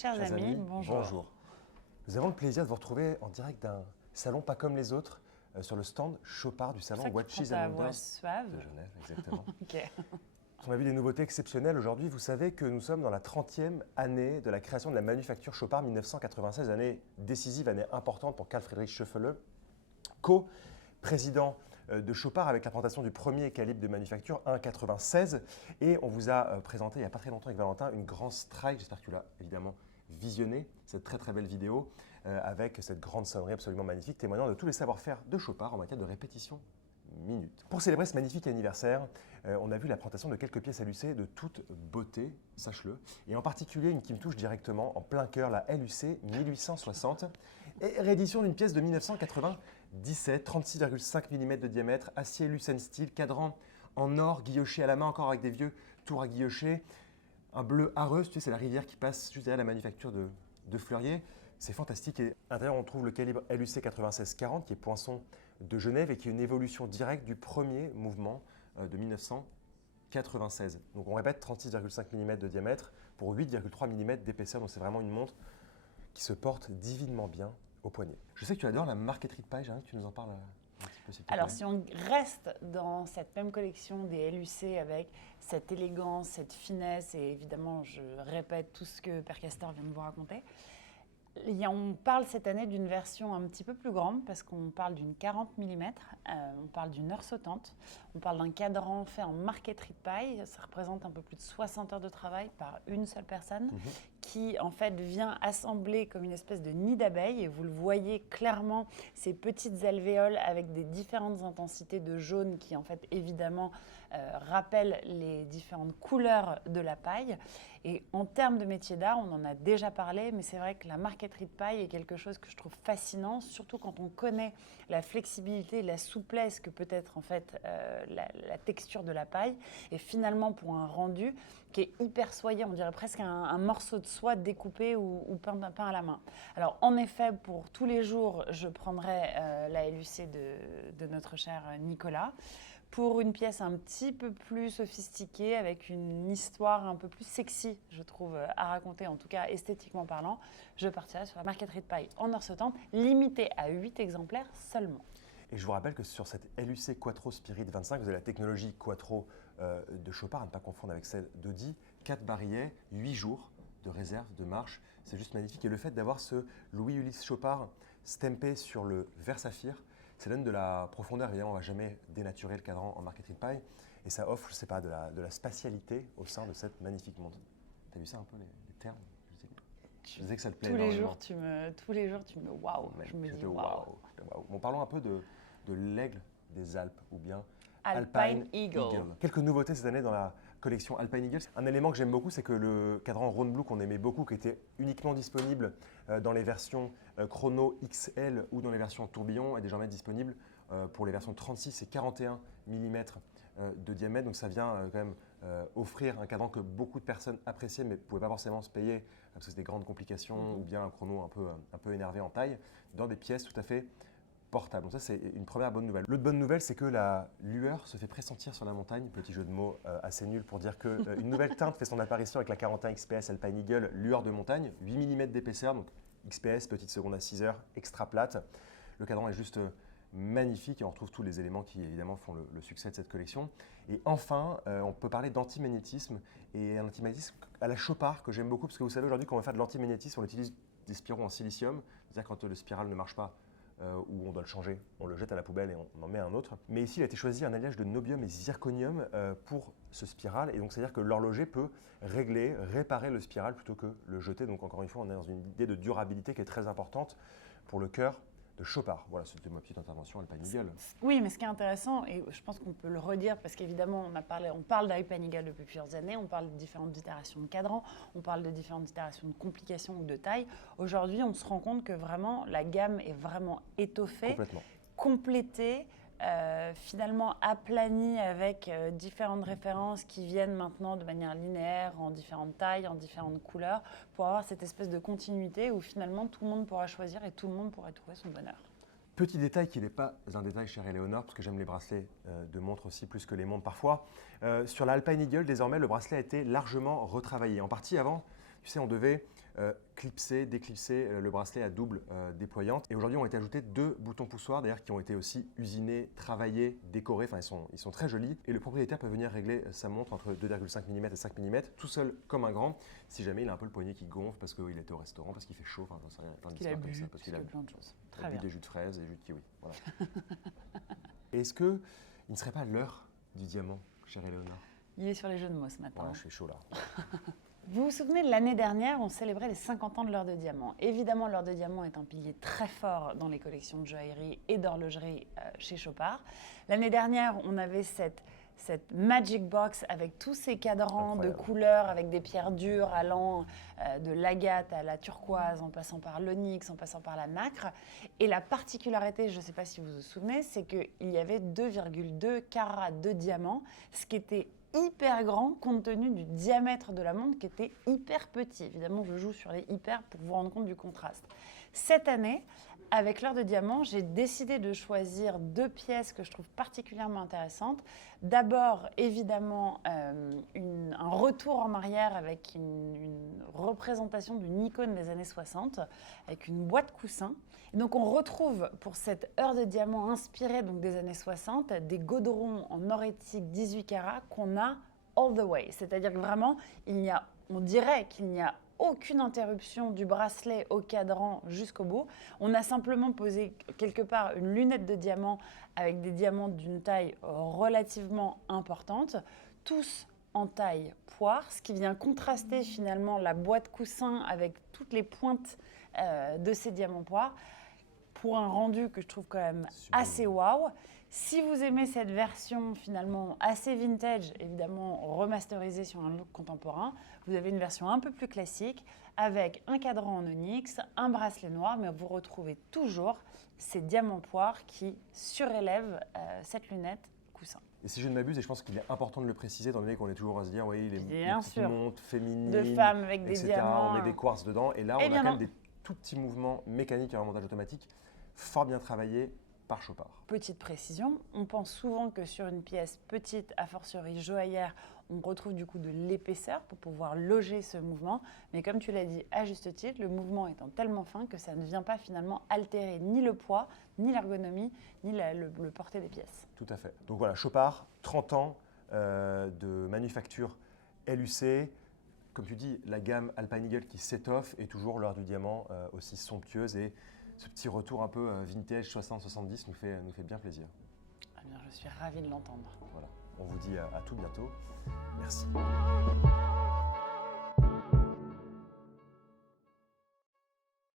Chers amis, bonjour. Bonjour. Nous avons le plaisir de vous retrouver en direct d'un salon pas comme les autres, sur le stand Chopard du salon Watches and Wonders de Genève. Exactement. Ok. On a vu des nouveautés exceptionnelles aujourd'hui. Vous savez que nous sommes dans la 30e année de la création de la manufacture Chopard, 1996, année décisive, année importante pour Carl Friedrich Scheffele, co-président de Chopard avec la présentation du premier calibre de manufacture 1,96. Et on vous a présenté il n'y a pas très longtemps avec Valentin une grande strike. J'espère que tu l'as évidemment visionné, cette très très belle vidéo avec cette grande sonnerie absolument magnifique, témoignant de tous les savoir-faire de Chopard en matière de répétition minute. Pour célébrer ce magnifique anniversaire, on a vu la présentation de quelques pièces à LUC de toute beauté, sache-le, et en particulier une qui me touche directement en plein cœur, la LUC 1860, et réédition d'une pièce de 1997, 36,5 mm de diamètre, acier Lucent Steel, cadran en or, guilloché à la main, encore avec des vieux tours à guillocher, un bleu Areuse, tu sais, c'est la rivière qui passe juste derrière la manufacture de Fleurier. C'est fantastique. Et à l'intérieur, on trouve le calibre LUC 9640 qui est poinçon de Genève et qui est une évolution directe du premier mouvement de 1996. Donc on répète 36,5 mm de diamètre pour 8,3 mm d'épaisseur. Donc c'est vraiment une montre qui se porte divinement bien au poignet. Je sais que tu adores la marqueterie de paille, j'aimerais que tu nous en parles un petit peu. S'il te plaît. Alors si on reste dans cette même collection des LUC avec cette élégance, cette finesse, et évidemment je répète tout ce que Père Castor vient de vous raconter, on parle cette année d'une version un petit peu plus grande parce qu'on parle d'une 40 mm, on parle d'une heure sautante, on parle d'un cadran fait en marqueterie de paille, ça représente un peu plus de 60 heures de travail par une seule personne qui en fait vient assembler comme une espèce de nid d'abeilles et vous le voyez clairement, ces petites alvéoles avec des différentes intensités de jaune qui en fait évidemment rappellent les différentes couleurs de la paille. Et en termes de métier d'art, on en a déjà parlé, mais c'est vrai que la marqueterie de paille est quelque chose que je trouve fascinant, surtout quand on connaît la flexibilité et la souplesse que peut être en fait la texture de la paille. Et finalement, pour un rendu qui est hyper soyeux, on dirait presque un morceau de soie découpé ou peint à la main. Alors en effet, pour tous les jours, je prendrai la LUC de notre cher Nicolas. Pour une pièce un petit peu plus sophistiquée, avec une histoire un peu plus sexy, je trouve, à raconter, en tout cas esthétiquement parlant, je partirai sur la marqueterie de paille en heure sautante, limitée à 8 exemplaires seulement. Et je vous rappelle que sur cette LUC Quattro Spirit 25, vous avez la technologie Quattro de Chopard, à ne pas confondre avec celle d'Audi, 4 barillet, 8 jours de réserve, de marche, c'est juste magnifique. Et le fait d'avoir ce Louis-Ulysse Chopard stampé sur le verre saphir, ça donne de la profondeur. Évidemment, on ne va jamais dénaturer le cadran en marqueterie de paille. Et ça offre, je ne sais pas, de la spatialité au sein de cette magnifique montre. Tu as vu ça un peu, les termes? Je disais que ça te plaît tous les énormément. tous les jours, tu me waouh. Je me dis waouh. Bon, parlons un peu de l'aigle des Alpes, ou bien Alpine Eagle. Quelques nouveautés cette année dans la collection Alpine Eagle. Un élément que j'aime beaucoup, c'est que le cadran Rhône Blue qu'on aimait beaucoup, qui était uniquement disponible dans les versions Chrono XL ou dans les versions tourbillon, est désormais disponible pour les versions 36 et 41 mm de diamètre. Donc ça vient quand même offrir un cadran que beaucoup de personnes appréciaient mais ne pouvaient pas forcément se payer parce que c'était des grandes complications ou bien un chrono un peu énervé en taille, dans des pièces tout à fait portable. Donc ça, c'est une première bonne nouvelle. L'autre bonne nouvelle, c'est que la lueur se fait pressentir sur la montagne. Petit jeu de mots assez nul pour dire qu'une nouvelle teinte fait son apparition avec la 41 XPS Alpine Eagle, lueur de montagne, 8 mm d'épaisseur, donc XPS, petite seconde à 6 heures, extra plate. Le cadran est juste magnifique et on retrouve tous les éléments qui évidemment font le succès de cette collection. Et enfin, on peut parler d'antimagnétisme et un antimagnétisme à la Chopard que j'aime beaucoup parce que vous savez aujourd'hui quand on va faire de l'antimagnétisme, on utilise des spiraux en silicium, c'est-à-dire quand le spiral ne marche pas, où on doit le changer, on le jette à la poubelle et on en met un autre. Mais ici, il a été choisi un alliage de nobium et zirconium pour ce spiral. Et donc, c'est-à-dire que l'horloger peut régler, réparer le spiral plutôt que le jeter. Donc, encore une fois, on est dans une idée de durabilité qui est très importante pour le cœur de Chopard. Voilà, c'était ma petite intervention Alpine Eagle. Oui, mais ce qui est intéressant, et je pense qu'on peut le redire, parce qu'évidemment, on parle d'Alpine Eagle depuis plusieurs années, on parle de différentes itérations de cadran, on parle de différentes itérations de complications ou de taille. Aujourd'hui, on se rend compte que vraiment, la gamme est vraiment étoffée, complétée, finalement aplanie avec différentes références qui viennent maintenant de manière linéaire, en différentes tailles, en différentes couleurs, pour avoir cette espèce de continuité où finalement tout le monde pourra choisir et tout le monde pourra trouver son bonheur. Petit détail qui n'est pas un détail, chère Éléonore, parce que j'aime les bracelets de montres aussi plus que les montres parfois. Sur la Alpine Eagle, désormais, le bracelet a été largement retravaillé. En partie avant, tu sais, on devait clipser, déclipser le bracelet à double déployante. Et aujourd'hui, ont été ajoutés 2 boutons poussoirs, d'ailleurs, qui ont été aussi usinés, travaillés, décorés. Enfin, ils sont très jolis. Et le propriétaire peut venir régler sa montre entre 2,5 mm et 5 mm, tout seul comme un grand, si jamais il a un peu le poignet qui gonfle parce qu'il était au restaurant, parce qu'il fait chaud, enfin, j'en sais rien, plein Qu'il a d'histoires comme bu, ça. Parce qu'il a plein de choses. bu Très bien. des jus de fraises, des jus de kiwi. Voilà. Est-ce qu'il ne serait pas l'heure du diamant, chère Éléonore? Il est sur les jeux de mots ce matin. Voilà, je suis chaud là. Vous vous souvenez, l'année dernière, on célébrait les 50 ans de l'heure de diamant. Évidemment, l'heure de diamant est un pilier très fort dans les collections de joaillerie et d'horlogerie chez Chopard. L'année dernière, on avait cette Magic Box avec tous ces cadrans de couleurs, avec des pierres dures allant de l'agate à la turquoise, en passant par l'onyx, en passant par la nacre. Et la particularité, je ne sais pas si vous vous souvenez, c'est qu'il y avait 2,2 carats de diamant, ce qui était hyper grand compte tenu du diamètre de la montre qui était hyper petit. Évidemment, je joue sur les hyper pour vous rendre compte du contraste. Cette année, avec l'heure de diamant, j'ai décidé de choisir 2 pièces que je trouve particulièrement intéressantes. D'abord, évidemment, un retour en arrière avec une représentation d'une icône des années 60, avec une boîte coussin. Et donc, on retrouve pour cette heure de diamant inspirée donc, des années 60, des godrons en or éthique 18 carats qu'on a all the way. C'est-à-dire que vraiment, on dirait qu'il n'y a aucune interruption du bracelet au cadran jusqu'au bout. On a simplement posé quelque part une lunette de diamant avec des diamants d'une taille relativement importante, tous en taille poire, ce qui vient contraster finalement la boîte coussin avec toutes les pointes de ces diamants poires pour un rendu que je trouve quand même assez waouh. Si vous aimez cette version finalement assez vintage, évidemment remasterisée sur un look contemporain, vous avez une version un peu plus classique avec un cadran en onyx, un bracelet noir, mais vous retrouvez toujours ces diamants poires qui surélèvent cette lunette coussin. Et si je ne m'abuse, et je pense qu'il est important de le préciser, étant donné qu'on est toujours à se dire, oui, les petites montres féminines, de femmes avec des etc., diamants. on met des quartz dedans, et là, on a quand même des tout petits mouvements mécaniques et un montage automatique fort bien travaillé par Chopard. Petite précision, on pense souvent que sur une pièce petite, a fortiori joaillère, on retrouve du coup de l'épaisseur pour pouvoir loger ce mouvement. Mais comme tu l'as dit à juste titre, le mouvement étant tellement fin que ça ne vient pas finalement altérer ni le poids, ni l'ergonomie, ni le porté des pièces. Tout à fait. Donc voilà, Chopard, 30 ans de manufacture LUC. Comme tu dis, la gamme Alpine Eagle qui s'étoffe et toujours l'heure du diamant aussi somptueuse. Et ce petit retour un peu vintage 60-70 nous fait bien plaisir. Eh bien, je suis ravie de l'entendre. Voilà. On vous dit à tout bientôt. Merci.